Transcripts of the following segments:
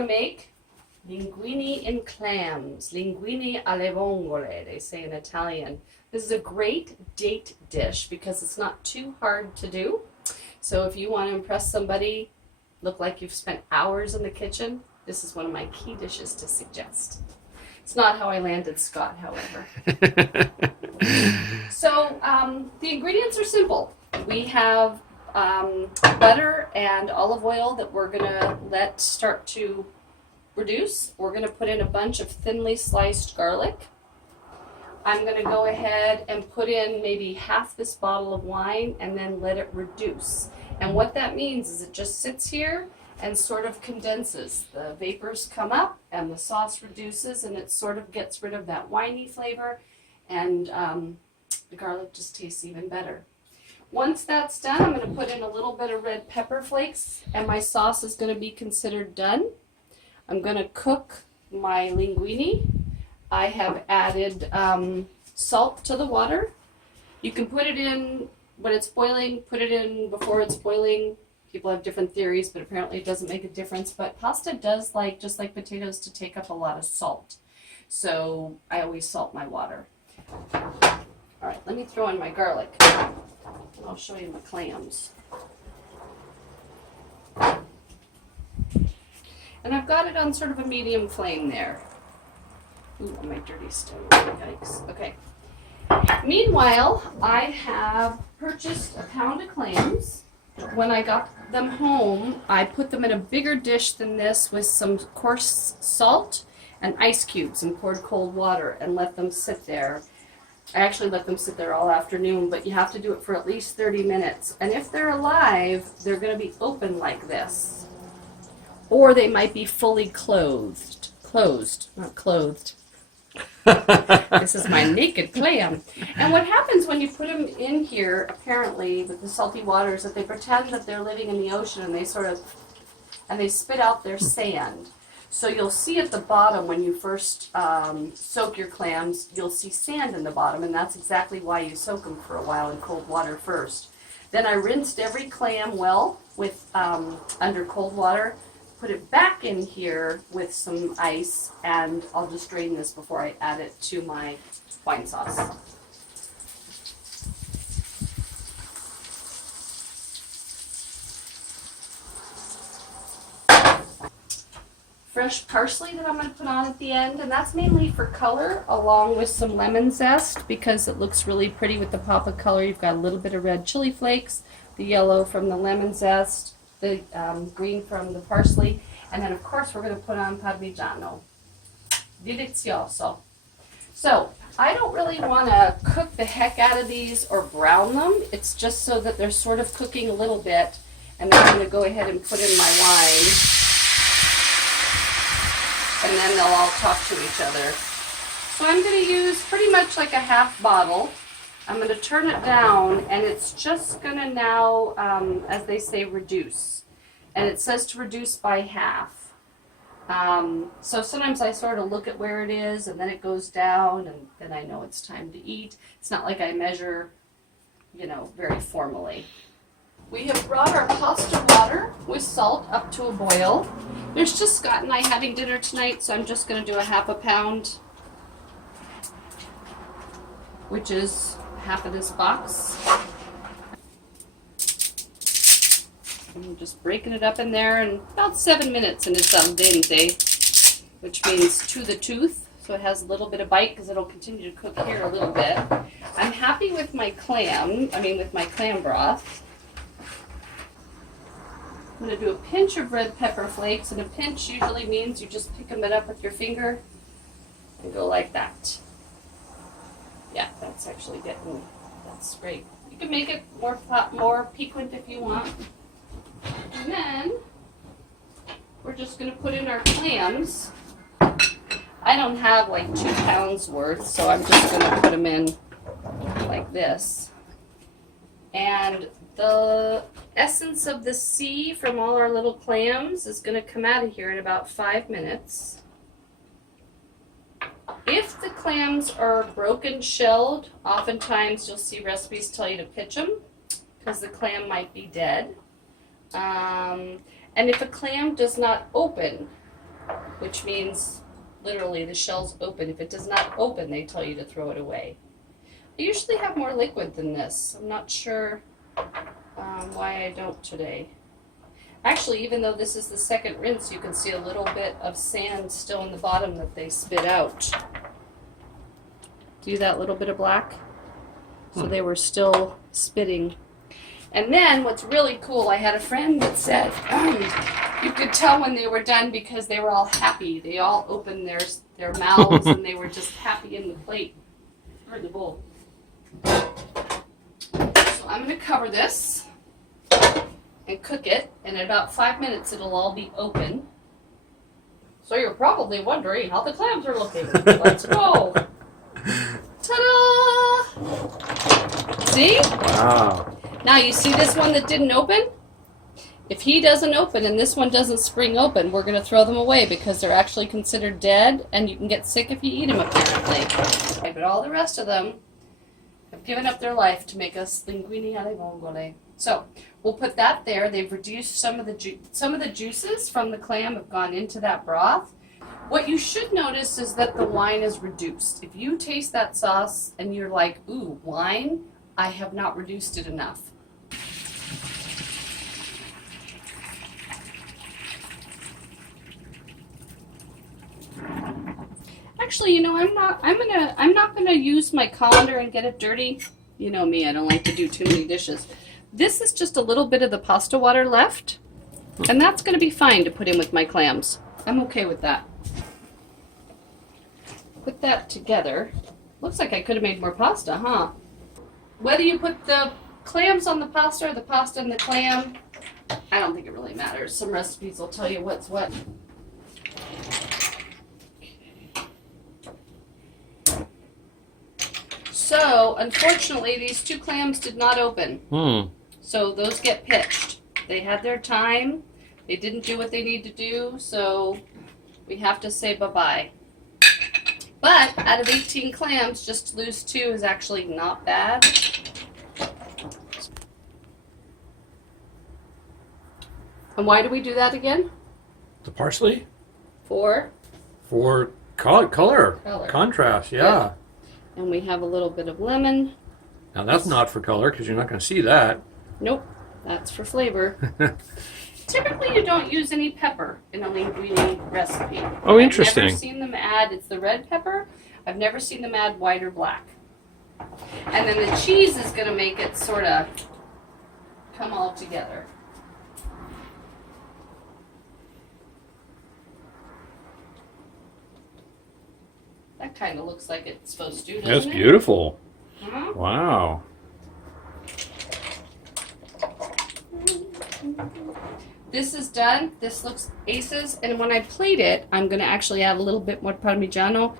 to make linguine in clams. Linguine alle Vongole, they say in Italian. This is a great date dish because it's not too hard to do. So if you want to impress somebody, look like you've spent hours in the kitchen, this is one of my key dishes to suggest. It's not how I landed Scott, however. So the ingredients are simple. We have butter and olive oil that we're going to let start to reduce. We're going to put in a bunch of thinly sliced garlic. I'm going to go ahead and put in maybe half this bottle of wine and then let it reduce. And what that means is it just sits here and sort of condenses. The vapors come up and the sauce reduces and it sort of gets rid of that winey flavor, and the garlic just tastes even better. Once that's done, I'm going to put in a little bit of red pepper flakes and my sauce is going to be considered done. I'm going to cook my linguine. I have added salt to the water. You can put it in when it's boiling, put it in before it's boiling. People have different theories, but apparently it doesn't make a difference. But pasta does, just like potatoes, to take up a lot of salt. So I always salt my water. All right, let me throw in my garlic. I'll show you my clams. And I've got it on sort of a medium flame there. Ooh, on my dirty stove. Yikes. Okay. Meanwhile, I have purchased a pound of clams. When I got them home, I put them in a bigger dish than this with some coarse salt and ice cubes and poured cold water and let them sit there. I actually let them sit there all afternoon, but you have to do it for at least 30 minutes. And if they're alive, they're going to be open like this. Or they might be fully closed. Closed, not clothed. This is my naked clam. And what happens when you put them in here, apparently, with the salty water, is that they pretend that they're living in the ocean and they spit out their sand. So you'll see at the bottom when you first soak your clams, you'll see sand in the bottom, and that's exactly why you soak them for a while in cold water first. Then I rinsed every clam well with under cold water, put it back in here with some ice, and I'll just drain this before I add it to my wine sauce. Fresh parsley that I'm going to put on at the end, and that's mainly for color, along with some lemon zest because it looks really pretty with the pop of color. You've got a little bit of red chili flakes, the yellow from the lemon zest, the green from the parsley, and then of course we're going to put on Parmesan. Do-itYourself. So I don't really want to cook the heck out of these or brown them. It's just so that they're sort of cooking a little bit, and then I'm going to go ahead and put in my wine, and then they'll all talk to each other. So I'm going to use pretty much like a half bottle. I'm going to turn it down, and it's just going to now, as they say, reduce. And it says to reduce by half. So sometimes I sort of look at where it is, and then it goes down, and then I know it's time to eat. It's not like I measure, very formally. We have brought our pasta water with salt up to a boil. There's just Scott and I having dinner tonight, so I'm just going to do a half a pound, which is half of this box. I'm just breaking it up in there in about 7 minutes, and it's al dente, which means to the tooth. So it has a little bit of bite because it'll continue to cook here a little bit. I'm happy with my with my clam broth. I'm going to do a pinch of red pepper flakes, and a pinch usually means you just pick them up with your finger and go like that. Yeah, that's actually that's great. You can make it more piquant if you want. And then we're just going to put in our clams. I don't have like 2 pounds worth, so I'm just going to put them in like this. And the essence of the sea from all our little clams is going to come out of here in about 5 minutes. If the clams are broken shelled, oftentimes you'll see recipes tell you to pitch them because the clam might be dead. And if a clam does not open, which means literally the shell's open. If it does not open, they tell you to throw it away. I usually have more liquid than this. I'm not sure why I don't today. Actually, even though this is the second rinse, you can see a little bit of sand still in the bottom that they spit out. See that little bit of black? So they were still spitting. And then what's really cool, I had a friend that said you could tell when they were done because they were all happy. They all opened their mouths and they were just happy in the plate or the bowl. So I'm going to cover this and cook it, and in about 5 minutes it'll all be open. So you're probably wondering how the clams are looking. Let's go. Ta-da! See? Wow. Now you see this one that didn't open? If he doesn't open and this one doesn't spring open, we're going to throw them away because they're actually considered dead and you can get sick if you eat them apparently. Okay, but all the rest of them have given up their life to make us linguine alle vongole. So we'll put that there. They've reduced some of the juices from the clam have gone into that broth. What you should notice is that the wine is reduced. If you taste that sauce and you're like, ooh, wine, I have not reduced it enough. Actually, you know, I'm not gonna use my colander and get it dirty. You know me, I don't like to do too many dishes. This is just a little bit of the pasta water left, and that's gonna be fine to put in with my clams. I'm okay with that. Put that together. Looks like I could have made more pasta, huh? Whether you put the clams on the pasta or the pasta in the clam, I don't think it really matters. Some recipes will tell you what's what. So, unfortunately, these two clams did not open. So those get pitched. They had their time. They didn't do what they need to do, so we have to say bye-bye. But out of 18 clams, just to lose 2 is actually not bad. And why do we do that again? The parsley? For color. Contrast, yeah. Good. And we have a little bit of lemon. Now that's not for color because you're not going to see that. Nope, that's for flavor. Typically you don't use any pepper in a linguine recipe. Oh, interesting. I've never seen them add, it's the red pepper. I've never seen them add white or black. And then the cheese is going to make it sort of come all together. That kind of looks like it's supposed to, doesn't it? That's beautiful. Huh? Wow. This is done. This looks aces. And when I plate it, I'm going to actually add a little bit more Parmesan.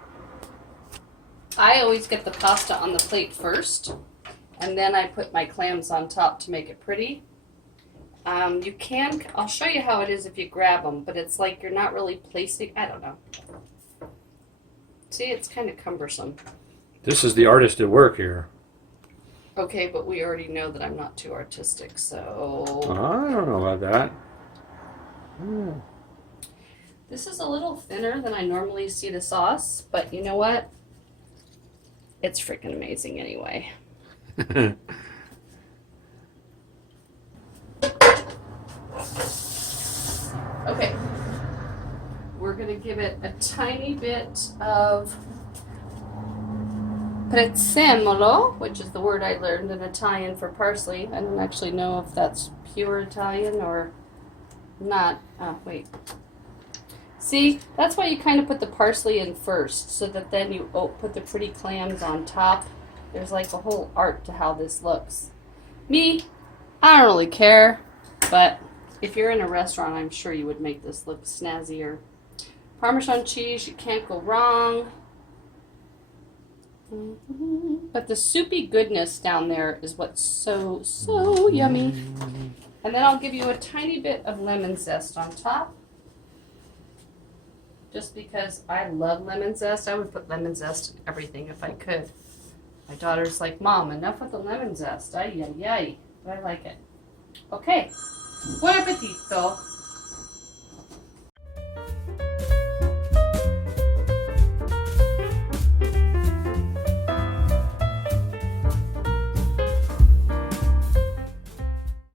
I always get the pasta on the plate first, and then I put my clams on top to make it pretty. You can, I'll show you how it is if you grab them, but it's like you're not really placing, I don't know. See, it's kind of cumbersome. This is the artist at work here. Okay, but we already know that I'm not too artistic, so... I don't know about that. This is a little thinner than I normally see the sauce, but you know what? It's freaking amazing anyway. Okay. We're going to give it a tiny bit of prezzemolo, which is the word I learned in Italian for parsley. I don't actually know if that's pure Italian or not. Oh, wait. See, that's why you kind of put the parsley in first, so that then you put the pretty clams on top. There's like a whole art to how this looks. Me, I don't really care, but if you're in a restaurant, I'm sure you would make this look snazzier. Parmesan cheese, you can't go wrong. But the soupy goodness down there is what's so yummy. And then I'll give you a tiny bit of lemon zest on top. Just because I love lemon zest. I would put lemon zest in everything if I could. My daughter's like, Mom, enough with the lemon zest. Ay, ay, ay. But I like it. Okay. Buon appetito.